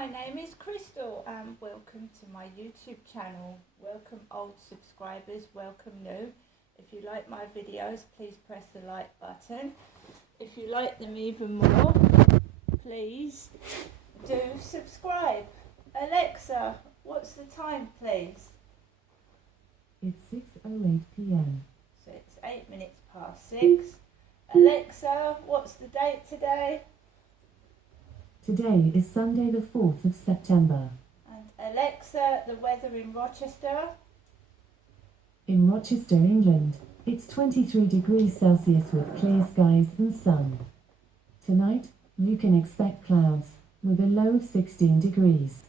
my name is Crystal and welcome to my YouTube channel. Welcome old subscribers, welcome new. If you like my videos, please press the like button. If you like them even more, please do subscribe. Alexa, what's the time please? It's 6:08 p.m. So it's 8 minutes past 6. Alexa, what's the date today? Today is Sunday the 4th of September. And Alexa, the weather in Rochester? In Rochester, England, it's 23 degrees Celsius with clear skies and sun. Tonight, you can expect clouds with a low of 16 degrees.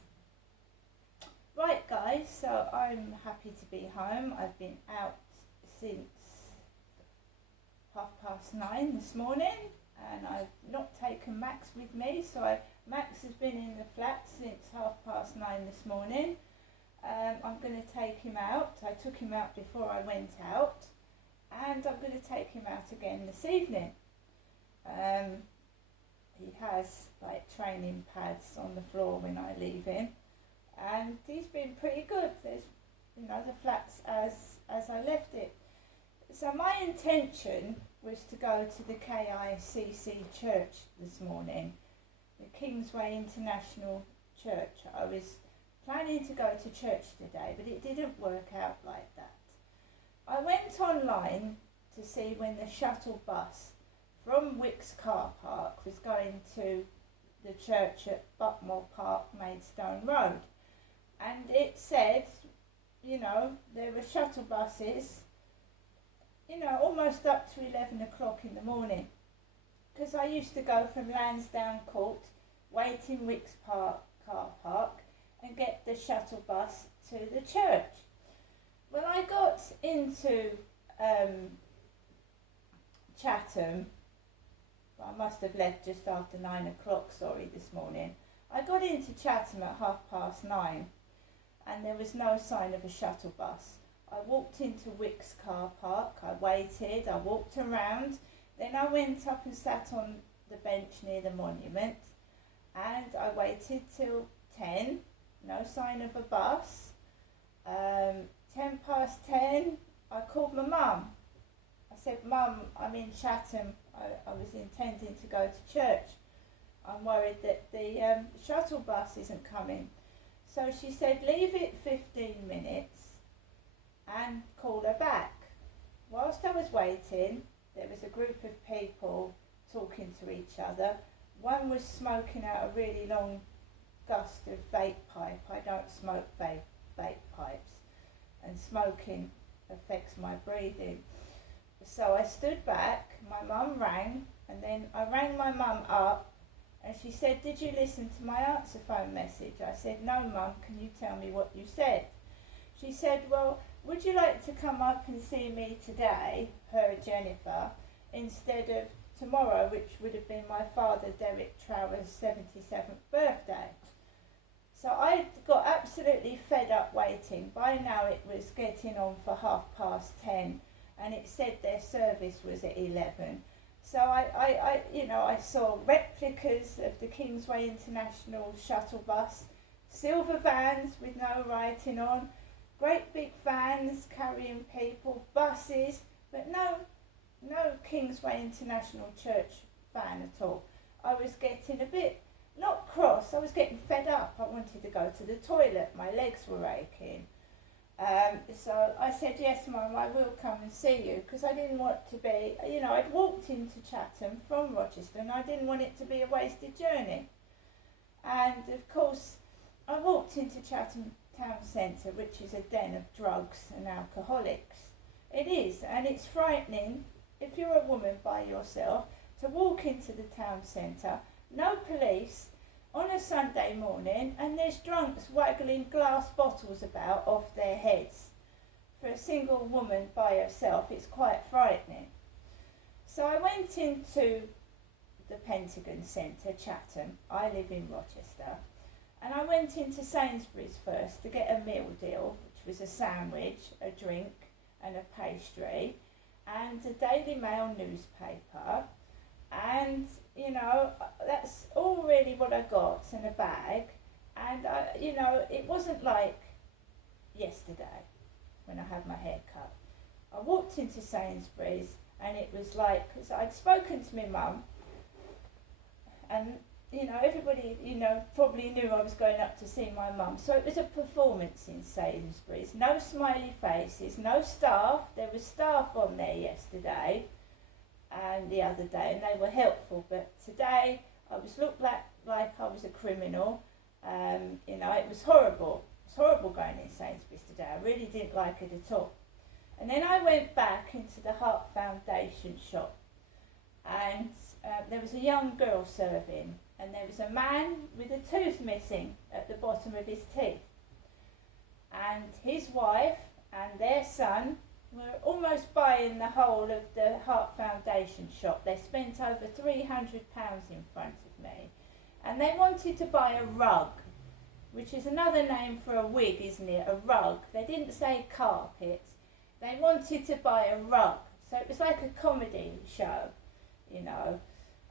Right guys, so I'm happy to be home. I've been out since 9:30 this morning and I've not taken Max with me, so Max has been in the flat since 9:30 this morning. I'm going to take him out. I took him out before I went out and I'm going to take him out again this evening. He has like training pads on the floor when I leave him and he's been pretty good. There's, the flat's as I left it. So my intention was to go to the KICC church this morning, the Kingsway International Church. I was planning to go to church today, but it didn't work out like that. I went online to see when the shuttle bus from Wicks car park was going to the church at Buckmore Park, Maidstone Road. And it said, there were shuttle buses almost up to 11 o'clock in the morning, because I used to go from Lansdowne Court, wait in Wicks Park car park and get the shuttle bus to the church. When I got into Chatham, I must have left just after 9 o'clock, this morning. I got into Chatham at 9:30 and there was no sign of a shuttle bus. I walked into Wicks car park, I waited, I walked around, then I went up and sat on the bench near the monument and I waited till 10, no sign of a bus. 10:10, I called my mum. I said, Mum, I'm in Chatham, I was intending to go to church. I'm worried that the shuttle bus isn't coming. So she said, leave it 15 minutes and call her back. Whilst I was waiting, there was a group of people talking to each other. One was smoking out a really long gust of vape pipe. I don't smoke vape pipes, and smoking affects my breathing. So I stood back, my mum rang, and then I rang my mum up and she said, did you listen to my answer phone message? I said, no Mum, can you tell me what you said? She said, well, would you like to come up and see me today, her Jennifer, instead of tomorrow, which would have been my father Derek Trower's 77th birthday? So I got absolutely fed up waiting. By now it was getting on for 10:30 and it said their service was at 11. So I saw replicas of the Kingsway International shuttle bus, silver vans with no writing on, great big vans carrying people, buses, but no Kingsway International Church van at all. I was getting a bit, not cross, I was getting fed up. I wanted to go to the toilet, my legs were aching. So I said, yes Mum, I will come and see you, because I didn't want to be, I'd walked into Chatham from Rochester and I didn't want it to be a wasted journey. And of course, I walked into Chatham Town Centre, which is a den of drugs and alcoholics. It is, and it's frightening if you're a woman by yourself to walk into the town centre, no police, on a Sunday morning, and there's drunks waggling glass bottles about off their heads. For a single woman by herself, it's quite frightening. So I went into the Pentagon Centre, Chatham. I live in Rochester. And I went into Sainsbury's first to get a meal deal, which was a sandwich, a drink and a pastry, and a Daily Mail newspaper. And, that's all really what I got in a bag. And it wasn't like yesterday when I had my hair cut. I walked into Sainsbury's and it was like, because I'd spoken to my mum, and everybody probably knew I was going up to see my mum. So it was a performance in Sainsbury's. No smiley faces, no staff. There was staff on there yesterday and the other day, and they were helpful. But today I was looked like I was a criminal. It was horrible. It was horrible going in Sainsbury's today. I really didn't like it at all. And then I went back into the Heart Foundation shop, and there was a young girl serving, and there was a man with a tooth missing at the bottom of his teeth. And his wife and their son were almost buying the whole of the Heart Foundation shop. They spent over £300 in front of me. And they wanted to buy a rug, which is another name for a wig, isn't it? A rug. They didn't say carpet. They wanted to buy a rug. So it was like a comedy show,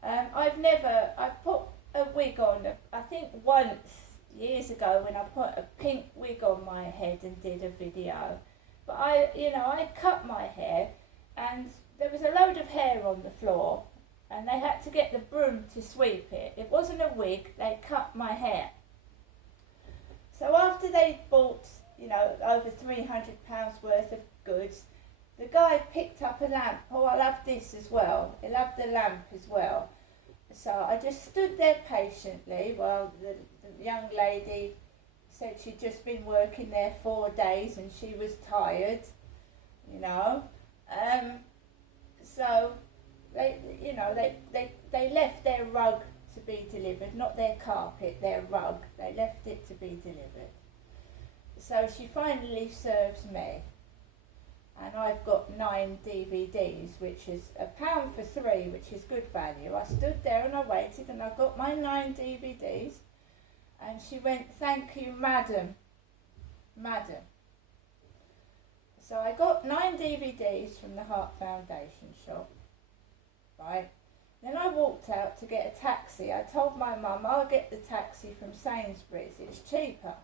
I've put a wig on, I think once, years ago, when I put a pink wig on my head and did a video. But I cut my hair, and there was a load of hair on the floor, and they had to get the broom to sweep it. It wasn't a wig, they cut my hair. So after they bought, over £300 worth of goods, the guy picked up a lamp. Oh, I'll have this as well. He'll have the lamp as well. So I just stood there patiently while the young lady said she'd just been working there 4 days and she was tired, So they left their rug to be delivered, not their carpet, their rug. They left it to be delivered. So she finally serves me, and I've got 9 DVDs, which is £1 for 3, which is good value. I stood there and I waited, and I got my 9 DVDs, and she went, "Thank you, madam." So I got 9 DVDs from the Heart Foundation shop, right? Then I walked out to get a taxi. I told my mum I'll get the taxi from Sainsbury's, it's cheaper.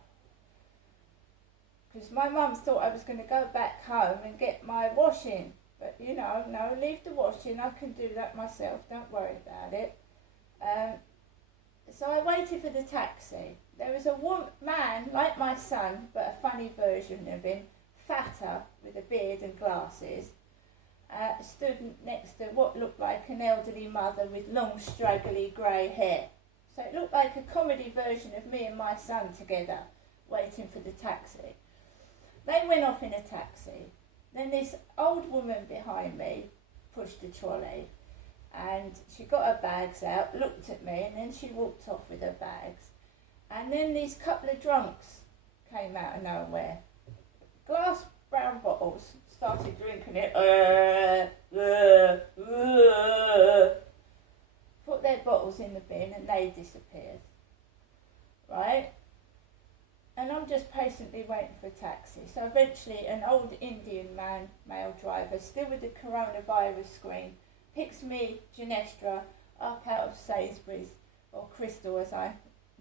Because my mum thought I was going to go back home and get my washing. But no, leave the washing, I can do that myself, don't worry about it. So I waited for the taxi. There was a man like my son, but a funny version of him, fatter, with a beard and glasses, stood next to what looked like an elderly mother with long straggly grey hair. So it looked like a comedy version of me and my son together, waiting for the taxi. They went off in a taxi. Then this old woman behind me pushed a trolley, and she got her bags out, looked at me, and then she walked off with her bags. And then these couple of drunks came out of nowhere. Glass brown bottles, started drinking it, put their bottles in the bin, and they disappeared, right? And I'm just patiently waiting for a taxi. So eventually an old Indian man, male driver, still with the coronavirus screen, picks me, Ginestra, up out of Sainsbury's, or Crystal as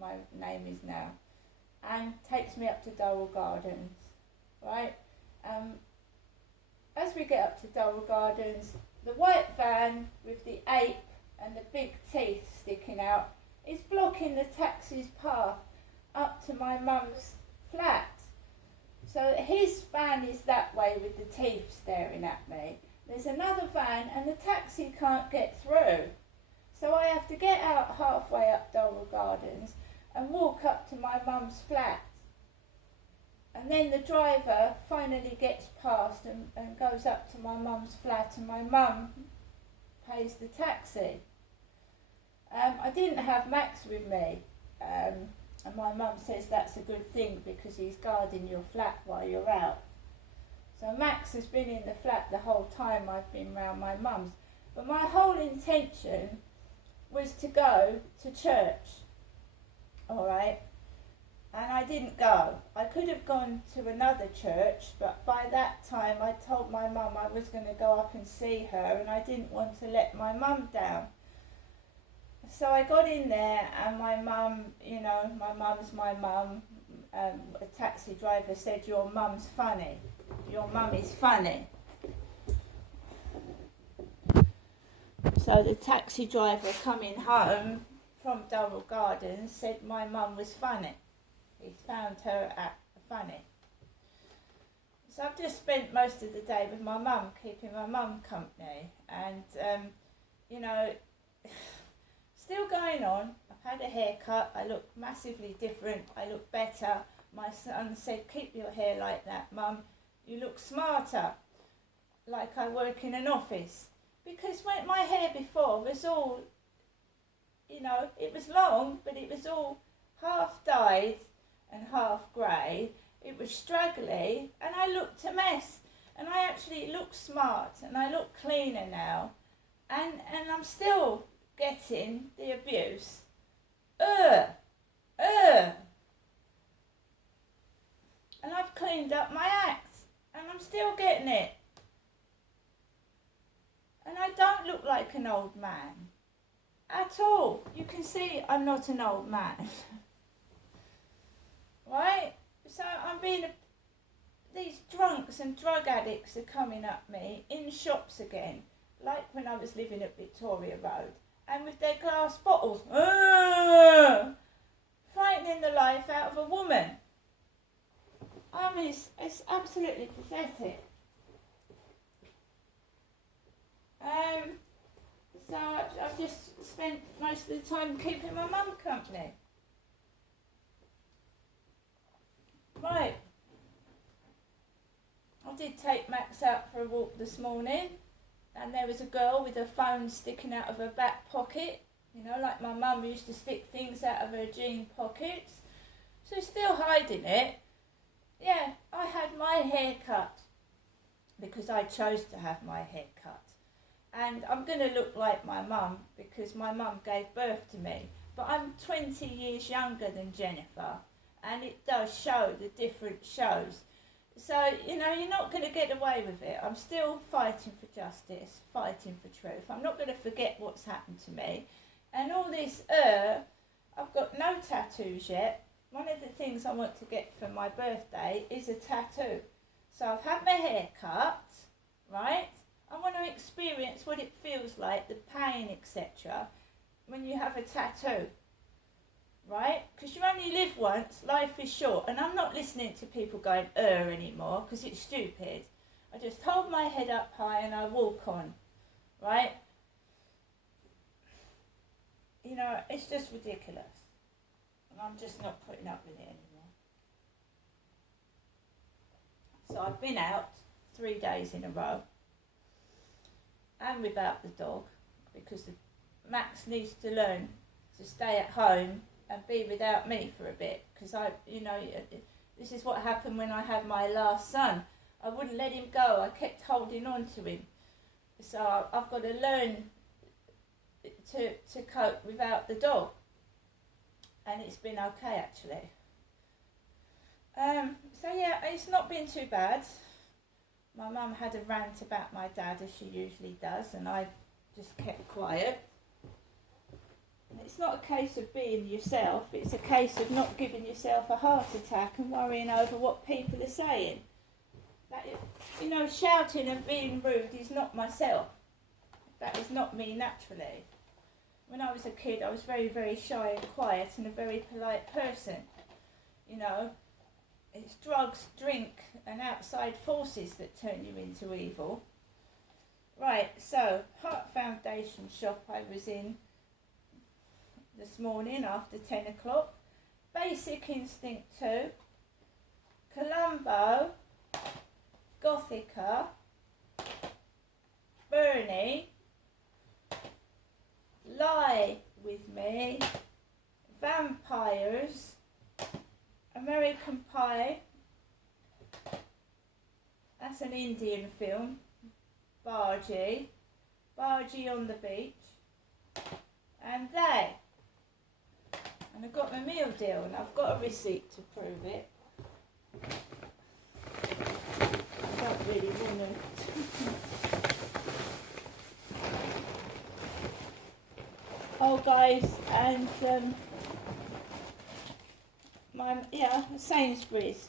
my name is now, and takes me up to Durrell Gardens, right? As we get up to Durrell Gardens, the white van with the ape and the big teeth sticking out is blocking the taxi's path up to my mum's flat. So his van is that way with the teeth staring at me. There's another van and the taxi can't get through. So I have to get out halfway up Durrell Gardens and walk up to my mum's flat. And then the driver finally gets past and goes up to my mum's flat, and my mum pays the taxi. I didn't have Max with me. And my mum says that's a good thing because he's guarding your flat while you're out. So Max has been in the flat the whole time I've been round my mum's. But my whole intention was to go to church, alright? And I didn't go. I could have gone to another church, but by that time I told my mum I was going to go up and see her, and I didn't want to let my mum down. So I got in there, and my mum, you know, my mum's my mum. A taxi driver said, "Your mum's funny. Your mum is funny." So the taxi driver coming home from Durrell Gardens said my mum was funny. He found her funny. So I've just spent most of the day with my mum, keeping my mum company, and you know, still going on. I've had a haircut. I look massively different. I look better. My son said, "Keep your hair like that, Mum. You look smarter, like I work in an office." Because when my hair before was all, you know, it was long, but it was all half dyed and half grey. It was straggly, and I looked a mess. And I actually look smart, and I look cleaner now. And I'm still getting the abuse. And I've cleaned up my act, and I'm still getting it. And I don't look like an old man at all. You can see I'm not an old man. Right? So I'm being these drunks and drug addicts are coming at me in shops again, like when I was living at Victoria Road, and with their glass bottles, frightening the life out of a woman. I mean, it's absolutely pathetic. So I've just spent most of the time keeping my mum company. Right. I did take Max out for a walk this morning, and there was a girl with her phone sticking out of her back pocket, you know, like my mum used to stick things out of her jean pockets. So still hiding it. Yeah, I had my hair cut because I chose to have my hair cut. And I'm going to look like my mum because my mum gave birth to me. But I'm 20 years younger than Jennifer, and it does show the different shows. So, you know, you're not going to get away with it. I'm still fighting for justice, fighting for truth. I'm not going to forget what's happened to me. And all this, I've got no tattoos yet. One of the things I want to get for my birthday is a tattoo. So I've had my hair cut, right? I want to experience what it feels like, the pain, etc., when you have a tattoo, right? Because you only live once, life is short, and I'm not listening to people going, anymore, because it's stupid. I just hold my head up high and I walk on, right? You know, it's just ridiculous. And I'm just not putting up with it anymore. So I've been out 3 days in a row. And without the dog, because Max needs to learn to stay at home and be without me for a bit, because this is what happened when I had my last son. I wouldn't let him go. I kept holding on to him. So I've got to learn to cope without the dog, and it's been okay actually. So yeah, it's not been too bad. My mum had a rant about my dad, as she usually does, and I just kept quiet. And it's not a case of being yourself, it's a case of not giving yourself a heart attack and worrying over what people are saying. That, you know, shouting and being rude is not myself. That is not me naturally. When I was a kid, I was very, very shy and quiet and a very polite person, you know. It's drugs, drink, and outside forces that turn you into evil. Right, so, Heart Foundation shop I was in this morning after 10 o'clock. Basic Instinct 2. Columbo. Gothica. Bernie. Lie With Me. Vampires. American Pie, that's an Indian film. Bargee on the Beach, and They. And I've got my meal deal, and I've got a receipt to prove it. I don't really want to. Oh, guys, and Sainsbury's.